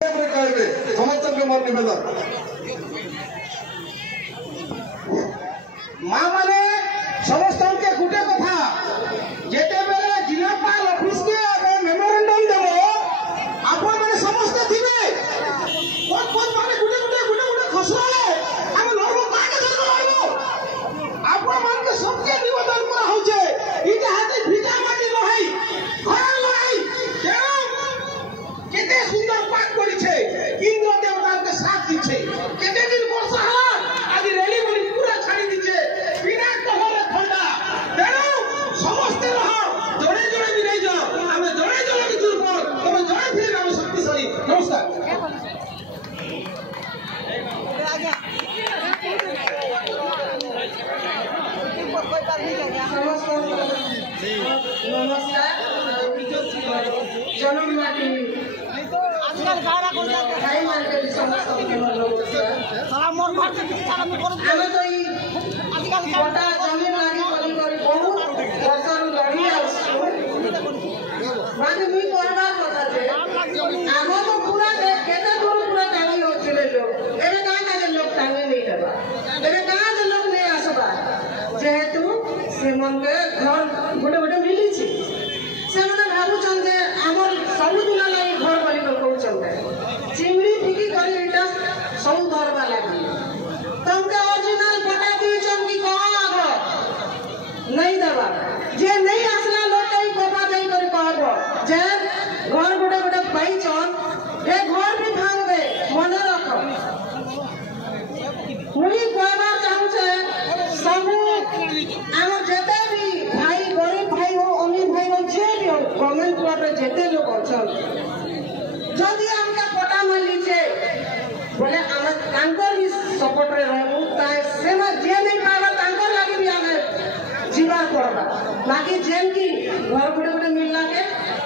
समस्त के मोर निवेदन माँ माने समस्त के गुटे कथा जेते बेले जिलापाल ऑफिस के आगे मेमोरेंडम देबो आपण माने समस्त थिबे कोन माने गुटे खसराले हम नरम काके धरबो आइबो आपण मान के सबके निवेदन करा होचे इते हाते भिटा माटी रहै घर रहै केते सुंदर पाठ करिছে इंद्र देवता के साथ दिছে केते दिन वर्षा हला आज रेली बड़ी पूरा छाड़ी दिছে बिना कहले ठंडा तेरो समस्त रह जोड़े जोड़े भी नहीं जाओ हमें जोड़े जोड़े की दूर पर तुम्हें जोड़े फिर हमें शक्तिशाली नमस्कार नमस्कार जन्म माटी आजकल गारा को भाई मान के समस्त के लोग सारा मोर घर से सारा में करू हमें तो ई आजकल छोटा जमीन लागी करी करी बहुत वर्षर लड़ी आसु माने मी करबा কথা যে आगो तो पूरा केते दूर पूरा टांगी होचले लोग एबे कहां के लोग टांगी नहीं करबा एबे कहां के लोग नहीं आसबा जेहेतु से मन के घर गोटे गोटे मिली छी से मन भाबु छन जे हमर सबु दुना लागि घर बली को कहू छन चिमड़ी फिकी करी इटा सब धरबा लागि तमके ओरिजिनल पटा दी छन की कहां आगो नहीं दबा जे नहीं आसला लोग कई कोपा नहीं कर कहबो जे घर गोटे गोटे पाई छन ए घर भी भांग दे मन रखो मुई कहबा चाहू छे सबु हम जेते भी भाई गरीब भाई हो अमीर भाई हो जे भी हो गवर्नमेंट पर जेते लोग अछन जदी हमका पटा मिली छे बोले हम तांकर भी सपोर्ट रे रहबो ताए सेमा जे नहीं पावा तांकर लागि भी हमें जीवा करबा बाकी जेन की घर गुडे गुडे मिलना के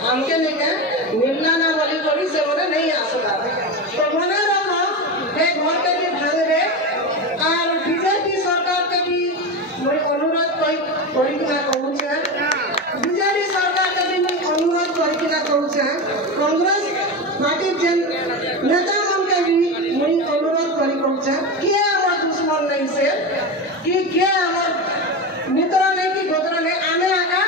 हमके नहीं के मिलना ना बोली कोई से बोले नहीं आसबा तो मने रखो ए घर के भी भांग रे और बीजेपी सरकार के भी मैं अनुरोध करी ना कहूँ बीजेपी सरकार के भी मैं अनुरोध करी ना कहूँ कांग्रेस पार्टी जेन नेता मन के भी मैं अनुरोध करी कहूँ कि हमार दुश्मन नहीं से कि क्या हमार मित्र नहीं कि गोत्र नहीं आने आगा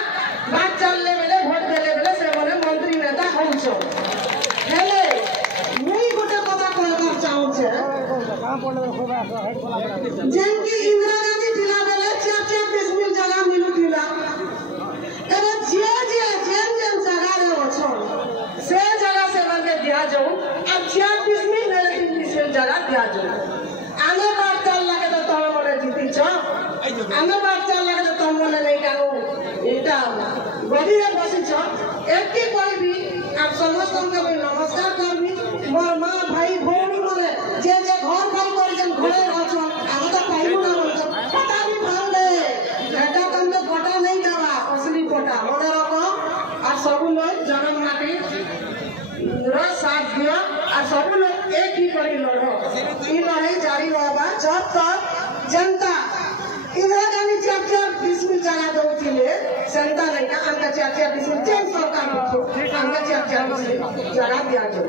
बात चलने बेले भोट देले बेले से बोले मंत्री नेता होऊ छो हेले मुई गोटे कथा कहकर चाहूँ जेन की इंदिरा गांधी जिला बेले 4-4 मिल जगह मिलू दिला एबे जेन जगह रे अछो से जगह से बने दिया जाऊ अब 4-20 मिल 30 मिल जगह दिया जाऊ आने बात चल लगे तो तुम मने जीती छ आने बात चल लगे तो तुम मने नहीं कानो एटा गदी रे बसी छ एक की कोई भी आप समस्त को भी नमस्कार करबी मोर मां भाई भौणी मने जे घर भाई कर जन घरे अछो हम तो पाइबो ना पता भी भांग दे एटा तुमने पटा नहीं देवा असली पटा मने रखो और सब लोग जन्म माटी रो साथ दियो और सब लोग एक ही करी लड़ो ई लड़ाई जारी रहबा जब तक जनता इंदिरा गांधी 4-20 मिल जगह दउथिले जनता नहीं का हमका 4-20 मिल जेन सरकार को हमका 4-20 मिल जगह दिया जो